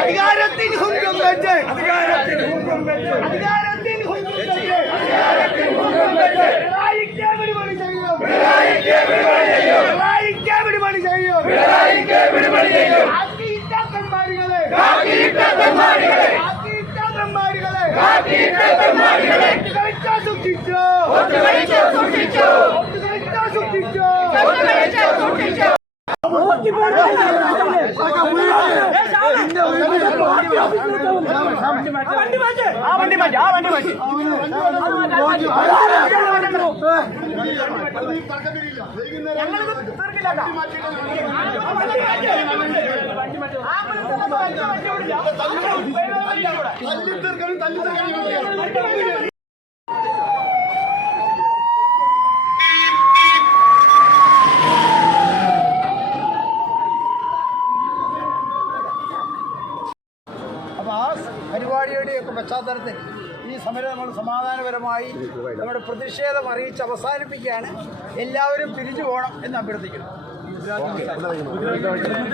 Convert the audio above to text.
അധികാരത്തിൽ ഹുങ്കം വെച്ച് പരിപാടിയുടെയൊക്കെ പശ്ചാത്തലത്തിൽ ഈ സമരം നമ്മൾ സമാധാനപരമായി നമ്മുടെ പ്രതിഷേധം അറിയിച്ച് അവസാനിപ്പിക്കുകയാണ്. എല്ലാവരും പിരിഞ്ഞു പോകണം എന്ന് അഭ്യർത്ഥിക്കുന്നു.